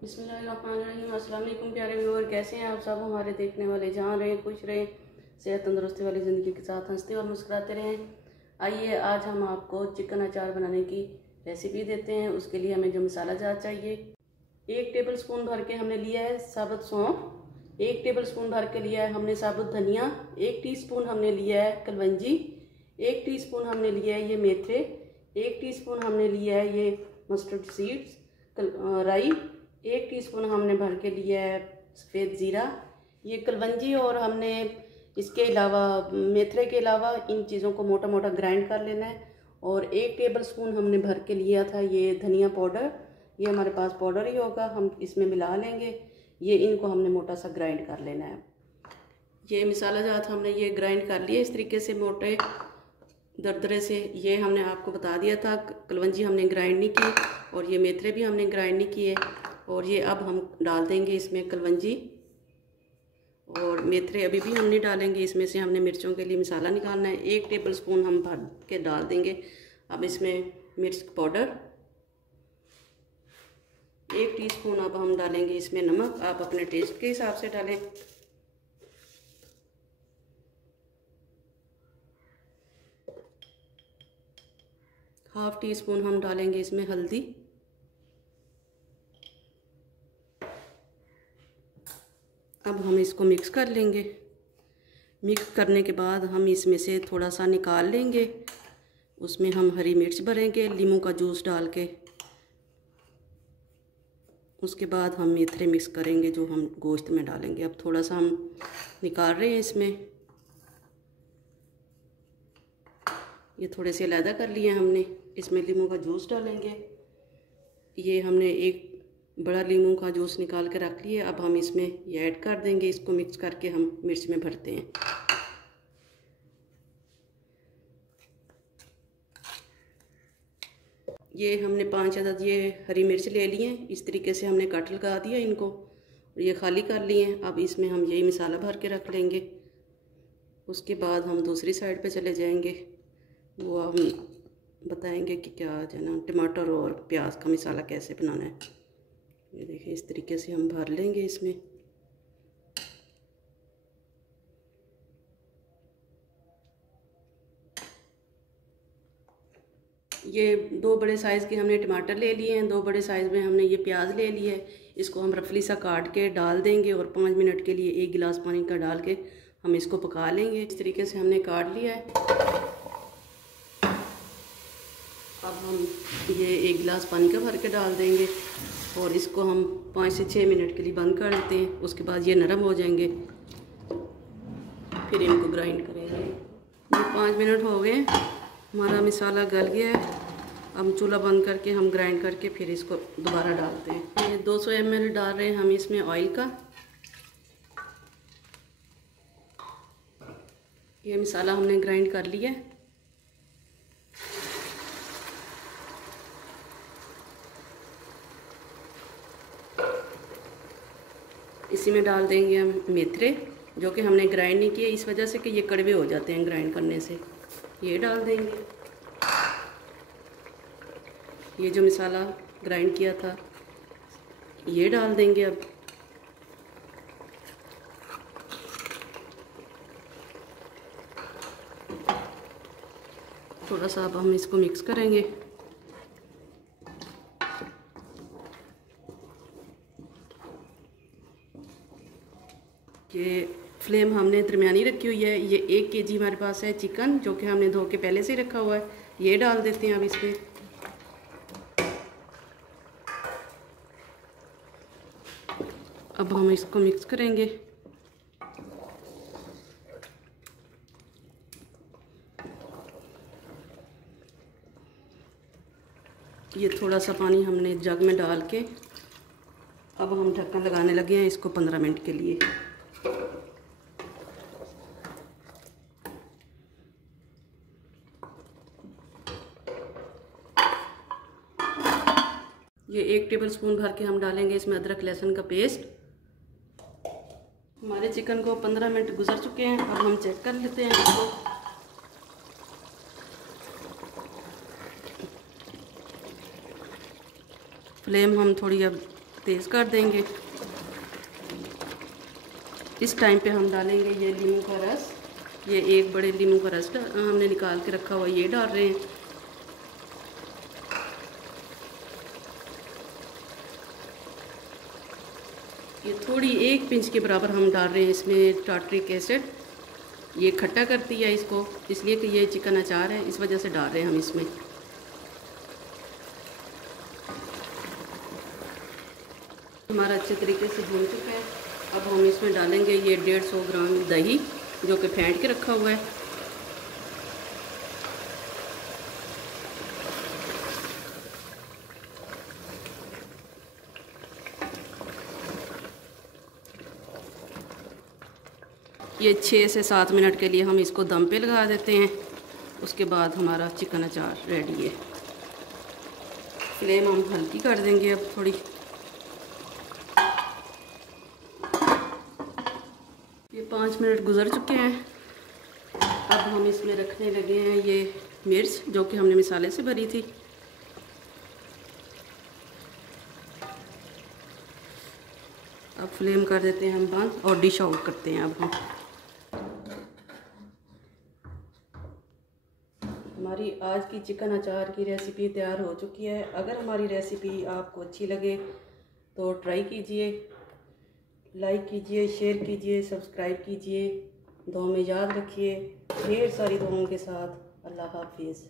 बिस्मिल्लाहिर्रहमानिर्रहीम। अस्सलाम वालेकुम प्यारे व्यूअर, कैसे हैं आप सब। हमारे देखने वाले जहाँ रहें, खुश रहें, सेहत तंदुरुस्ती वाली ज़िंदगी के साथ हंसते और मुस्कुराते रहें। आइए आज हम आपको चिकन अचार बनाने की रेसिपी देते हैं। उसके लिए हमें जो मसाला जार चाहिए, 1 टेबल स्पून भर के हमने लिया है साबुत सौंफ, 1 टेबल स्पून भर के लिया है हमने साबुत धनिया, 1 टीस्पून हमने लिया है कलवंजी, 1 टीस्पून हमने लिया है ये मेथरे, 1 टीस्पून हमने लिया है ये मस्टर्ड सीड्स राई, 1 टीस्पून हमने भर के लिया है सफ़ेद ज़ीरा। ये कलवंजी और हमने इसके अलावा मेथरे के अलावा इन चीज़ों को मोटा मोटा ग्राइंड कर लेना है। और 1 टेबल स्पून हमने भर के लिया था ये धनिया पाउडर, ये हमारे पास पाउडर ही होगा, हम इसमें मिला लेंगे। ये इनको हमने मोटा सा ग्राइंड कर लेना है। ये मसाला जात हमने ये ग्राइंड कर लिया इस तरीके से मोटे दरदरे से। ये हमने आपको बता दिया था, कलवंजी हमने ग्राइंड नहीं की और ये मेथरे भी हमने ग्राइंड नहीं किए। और ये अब हम डाल देंगे इसमें कलवंजी और मेथरे अभी भी हम नहीं डालेंगे। इसमें से हमने मिर्चों के लिए मसाला निकालना है। 1 टेबल स्पून हम भर के डाल देंगे। अब इसमें मिर्च पाउडर 1 टीस्पून, अब हम डालेंगे इसमें नमक, आप अपने टेस्ट के हिसाब से डालें। ½ टीस्पून हम डालेंगे इसमें हल्दी। अब हम इसको मिक्स कर लेंगे। मिक्स करने के बाद हम इसमें से थोड़ा सा निकाल लेंगे, उसमें हम हरी मिर्च भरेंगे नींबू का जूस डाल के। उसके बाद हम मेथरे मिक्स करेंगे जो हम गोश्त में डालेंगे। अब थोड़ा सा हम निकाल रहे हैं इसमें, ये थोड़े से अलग कर लिए हमने। इसमें नींबू का जूस डालेंगे। ये हमने एक बड़ा नींबू का जूस निकाल के रख लिया। अब हम इसमें ये ऐड कर देंगे। इसको मिक्स करके हम मिर्च में भरते हैं। ये हमने 5 अदद ये हरी मिर्च ले लिए हैं, इस तरीके से हमने कट लगा दिया इनको और ये खाली कर लिए हैं। अब इसमें हम यही मसाला भर के रख लेंगे। उसके बाद हम दूसरी साइड पे चले जाएंगे, वो हम बताएंगे कि क्या जो ना टमाटर और प्याज का मसाला कैसे बनाना है। ये देखिए इस तरीके से हम भर लेंगे इसमें। ये 2 बड़े साइज़ के हमने टमाटर ले लिए हैं, 2 बड़े साइज़ में हमने ये प्याज ले लिए है। इसको हम रफली सा काट के डाल देंगे और 5 मिनट के लिए 1 गिलास पानी का डाल के हम इसको पका लेंगे। इस तरीके से हमने काट लिया है। अब हम ये 1 गिलास पानी का भर के डाल देंगे और इसको हम 5 से 6 मिनट के लिए बंद कर देते हैं। उसके बाद ये नरम हो जाएंगे, फिर इनको ग्राइंड करेंगे। ये 5 मिनट हो गए, हमारा मसाला गल गया है। अब चूल्हा बंद करके हम ग्राइंड करके फिर इसको दोबारा डालते हैं। ये 200 ml डाल रहे हैं हम इसमें ऑयल का। ये मसाला हमने ग्राइंड कर लिया है। इसी में डाल देंगे हम मेथरे, जो कि हमने ग्राइंड नहीं किए इस वजह से कि ये कड़वे हो जाते हैं ग्राइंड करने से। ये डाल देंगे। ये जो मसाला ग्राइंड किया था ये डाल देंगे। अब थोड़ा सा अब हम इसको मिक्स करेंगे। ये फ्लेम हमने दरमियानी रखी हुई है। ये 1 kg हमारे पास है चिकन, जो कि हमने धो के पहले से ही रखा हुआ है। ये डाल देते हैं अब इसमें। अब हम इसको मिक्स करेंगे। ये थोड़ा सा पानी हमने जग में डाल के अब हम ढक्कन लगाने लगे हैं इसको 15 मिनट के लिए। ये 1 टेबल स्पून भर के हम डालेंगे इसमें अदरक लहसुन का पेस्ट। हमारे चिकन को 15 मिनट गुजर चुके हैं। अब हम चेक कर लेते हैं इसको। फ्लेम हम थोड़ी अब तेज़ कर देंगे। इस टाइम पे हम डालेंगे ये नींबू का रस। ये एक बड़े नींबू का रस हमने निकाल के रखा हुआ, ये डाल रहे हैं। ये थोड़ी 1 पिंच के बराबर हम डाल रहे हैं इसमें टार्टरिक एसिड। ये खट्टा करती है इसको, इसलिए कि ये चिकन अचार है, इस वजह से डाल रहे हैं हम इसमें। हमारा अच्छे तरीके से भून चुका है। अब हम इसमें डालेंगे ये 150 ग्राम दही, जो कि फेंट के रखा हुआ है। ये 6 से 7 मिनट के लिए हम इसको दम पे लगा देते हैं। उसके बाद हमारा चिकन अचार रेडी है। फ्लेम हम हल्की कर देंगे अब थोड़ी। ये 5 मिनट गुजर चुके हैं। अब हम इसमें रखने लगे हैं ये मिर्च, जो कि हमने मसाले से भरी थी। अब फ्लेम कर देते हैं हम बंद और डिश आउट करते हैं। अब हम हमारी आज की चिकन अचार की रेसिपी तैयार हो चुकी है। अगर हमारी रेसिपी आपको अच्छी लगे तो ट्राई कीजिए, लाइक कीजिए, शेयर कीजिए, सब्सक्राइब कीजिए। दुआ में याद रखिए। ढेर सारी दुआओं के साथ। अल्लाह हाफिज़।